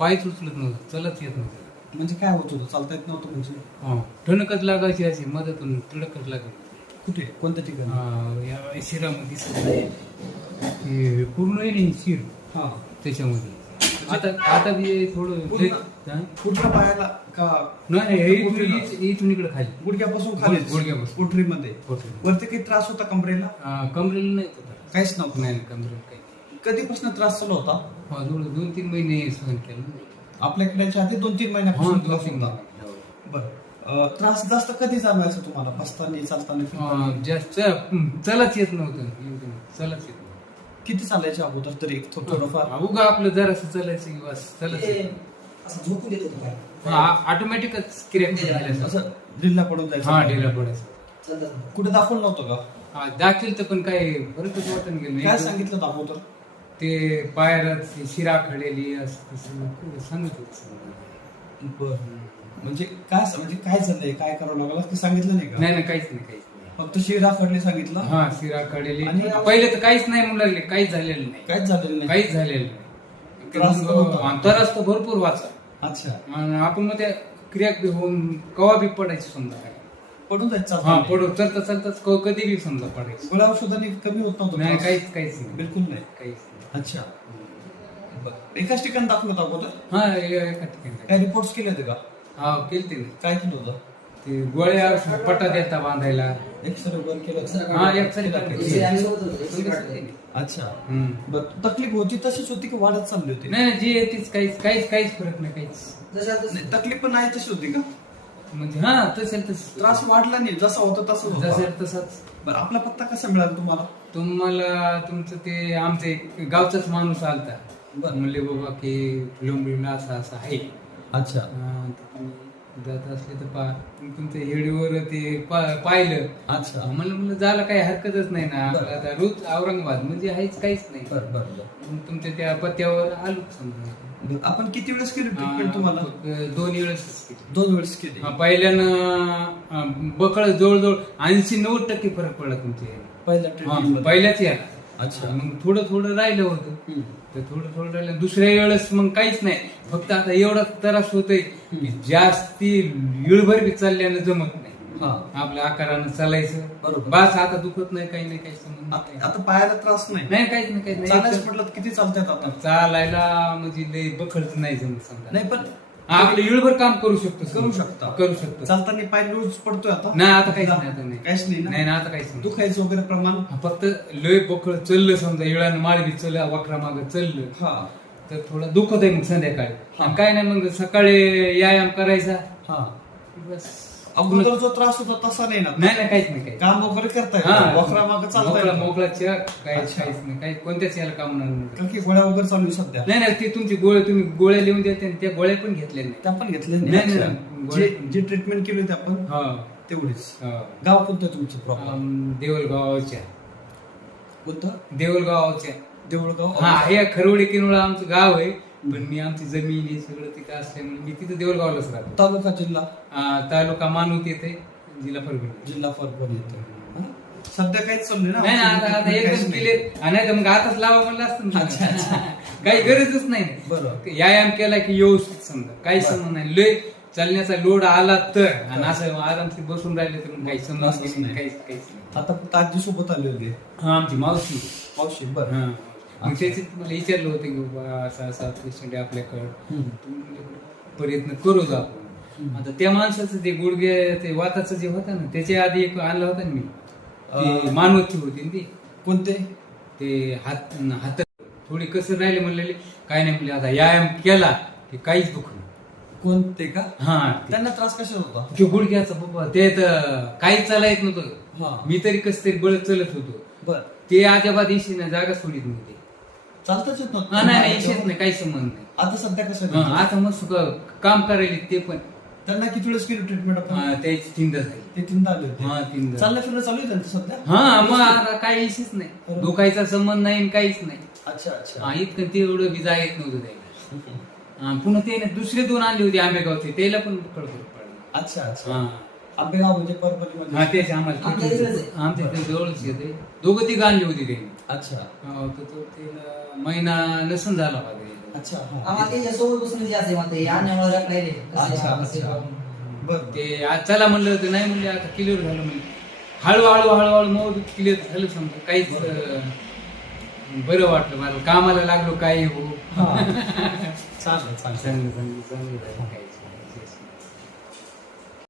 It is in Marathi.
पायच उचलत नव्हतं, चलत येत नव्हतं. म्हणजे काय होत होतं, चालता येत नव्हतं म्हणजे? ठणकच लागायची अशी मधातून ठणकच लागायची. कुठे, कोणत्या ठिकाणी? या शिरामध्ये सगळे हे पूर्ण आहे ना शिर हा, त्याच्यामध्ये. आता बी थोडं कुठल्या पायाला का? नाही इथून इकडे खाली गुडघ्यापासून खाली? गुडघ्यापासून. कोठरीमध्ये. वरती काही त्रास होता कमरेला? कमरेला नाही होता. काहीच नव्हतं? नाही कमरेला काही. कधीपासून त्रास चालू होता? जवळ 2-3 महिने सहन केलं. आपल्याकडे आधी 2-3 महिन्यापासून त्रास होता. महिने. बरं, त्रास जास्त कधी जाणवायचा तुम्हाला? बसताना, चालताना? जास्त चलाच येत नव्हतं. चलाच येत नव्हतं. किती चालायच्या अगोदर तरी थोडंफार? उगा आपलं जरासं चालायचं किंवा चलाच असं झोपून येत होतं. ऑटोमॅटिकच क्रिया झाल्या. असं ढिल्ला पडून जायचं? ढिला पडायचं. कुठे दाखवलं नव्हतं का? दाखील तर पण काय फरकच वाटून गेलं. काय सांगितलं दाखवतं? ते पायाला शिरा खडेली असं सांगत होत. म्हणजे काय झालंय, काय करावं लागलं ते सांगितलं नाही का? नाही काहीच नाही. फक्त शिरा खडले सांगितलं? शिरा खडेली. आणि पहिले तर काहीच नाही म्हणू लागले. काहीच झालेलं नाही. काहीच झालेलं नाही? काहीच झालेलं त्रास तर होता? नाही. त्रास तर भरपूर वाचा. अच्छा. आपण मग त्या क्रिया होऊन कवा बी पडायची समजा. पडून जायचं? पडू चालताच कधी बी समजा पडायचं. गोळ्या औषधाने कमी होत नव्हतं? नाही काहीच नाही. बिलकुल नाही? काहीच नाही. अच्छा. एकाच ठिकाणी दाखवत अगोदर? एका ठिकाणी. काय रिपोर्ट केले होते का? केलते ना. काय केलं होतं? ते गोळ्या पटा देता बांधायला. एक्सरे वगैरे केलं होतं? एक्सरे. अच्छा. बरं, तकलीफ होती तशीच होती की वाढत चालली होती? नाही जी आहे तीच. काहीच फरक नाही. काहीच तकलीफ पण आहे तशी होती का? म्हणजे तसं त्रास वाढला नाही, जसा होता तसंच होता? तसाच. बरं, आपला पत्ता कसा मिळाला तुम्हाला? तुमचं ते आमचे गावचाच माणूस आलता. म्हणले बाबा की फुलंबरीला असं आहे. अच्छा. जात असले तर तुमच्या हेडीवर ते पाहिलं. अच्छा. म्हणलं झालं काही हरकतच नाही ना. आता रोज औरंगाबाद म्हणजे आहेच काहीच नाही. बरं. तुमच्या त्या पत्त्यावर आलो समजा. आपण किती वेळेस केली ट्रीटमेंट तुम्हाला? 2 वेळेस केली. 2 वेळेस केली? पहिल्यानं बकळ जवळजवळ 80-90% फरक पडला तुमच्या पहिल्या ट्रीटमेंट? पहिल्याच या. अच्छा. मग थोडं राहिलं होतं. तर थोडं राहिलं. दुसऱ्या वेळेस मग काहीच नाही. फक्त आता एवढा त्रास होतोय की जास्ती इळभर बी चालल्यानं जमत नाही. आपल्या आकारानं चालायचं. बरोबर. बास आता दुखत नाही, काही संबंध नाही. आता पायाला त्रास नाही? नाही काहीच नाही. चालायचं म्हटलं किती चालतात आता? चालायला म्हणजे लय बखळच नाही जमत समजा. नाही, पण आपलं इळभर काम करू शकतो. करू शकतो. चालताना पाय लूज पडतोय आता? नाही आता काहीच नाही. आता काहीच नाही ना? नाही आता काहीच नाही. दुखायचं वगैरे प्रमाण? फक्त लय बखळ चललं समजा, इळानं माळ बी चललं, वखरा मागं चललं तर थोडं दुखत आहे मग संध्याकाळी. काय नाही मग सकाळी व्यायाम करायचा. बस. अगोदर जो त्रास होता तसा नाही ना? नाही काहीच नाही. काम वगैरे करताय? वखरा मागं चालताय? मोकळा काहीच नाही. काही कोणत्याच याला काम नाही. की गोळ्या वगैरे चालू आहे सध्या? नाही ते तुमची तुम्ही गोळ्या लिहून देते त्या गोळ्या पण घेतल्या नाही. त्या पण घेतल्या नाही? जी ट्रीटमेंट केली होती आपण तेवढीच? गाव कोणतं तुमचं प्रॉपर? देऊळगावच्या. कोणतं? देऊळगावच्या. देऊळगाव? हे खरवडी किनोळा आमचं गाव आहे. पण मी आमची जमीन हे सगळं तिथं असल्यामुळे मी तिथं देऊळगावलाच राहतो. तालुका जिल्हा? तालुका मानूत येते, जिल्हा परभणी येते. सध्या काहीच चाललंय ना? नाही आता एकदम क्लिअर. नाही तर मग आताच लावा म्हणलं असतं. काही गरजच नाही. बरं. व्यायाम केला की व्यवस्थित समजा काही संबंध नाही. लय चालण्याचा लोड आला तर आणि असं आरामशीर बसून राहिले तर मग काही समज नाही. काहीच नाही. आता फक्त आजी सोबत आली होती? आमची मावशी. बरं. मग त्याची तुम्हाला विचारलं होतं की बाबा असा पेशंट आहे आपल्याकडं, प्रयत्न करू आपण. आता त्या माणसाचं ते गुडघे ते वाताचं जे होतं ना त्याच्या आधी एक आणला होता ना मी. मानवतची होती ना ती. कोणते? ते हात थोडी कसं राहिले म्हणलेले. काय नाही म्हणले आता व्यायाम केला की काहीच दुख नाही. कोणते का? त्यांना त्रास कशाचा होता? ते गुडघ्याचा बाबा. ते तर काहीच चालायच नव्हतं. मी तरी कसं तरी बळत चलत होतो. बरं. ते अजिबात इशे जागा सोडित नव्हते. चालताच येत नव्हतं? नाही इशेच नाही, काही संबंध नाही. आता सध्या कसं? आता मस्त काम करायला ते पण. त्यांना किती वेळेस केली ट्रीटमेंट आपण? त्याची 3दा झाली. ते 3दा आले होते? 3दा. चाललं फिरणं चालू आहे त्यांचं सध्या? मग आता काही इशेच नाही. दुखायचा संबंध नाही काहीच नाही. अच्छा. इतकं ते एवढं विजा येत नव्हतं त्याला. पुन्हा ते दुसरे 2 आणले होते आंबेगावचे, त्याला पण फरक पडला. अच्छा. आंबेगाव म्हणजे परभणी? तेच आम्हाला आमच्या जवळच येते. 2-3 आणली होती ते. अच्छा. तर तो महिना नसून झाला पाहिजे. अच्छा आम्हाला त्याच्यासोबत बसून जे असे मात्र आणण्यामुळे रखडायले अच्छा. बरं ते आज चला म्हणलं तर नाही म्हणले आता क्लिअर झालं म्हणजे हळूहळू मग क्लिअर झालं समजा काहीच बरं वाटलं मला कामाला लागलो काही हो चालेल चांगलं झालं काहीच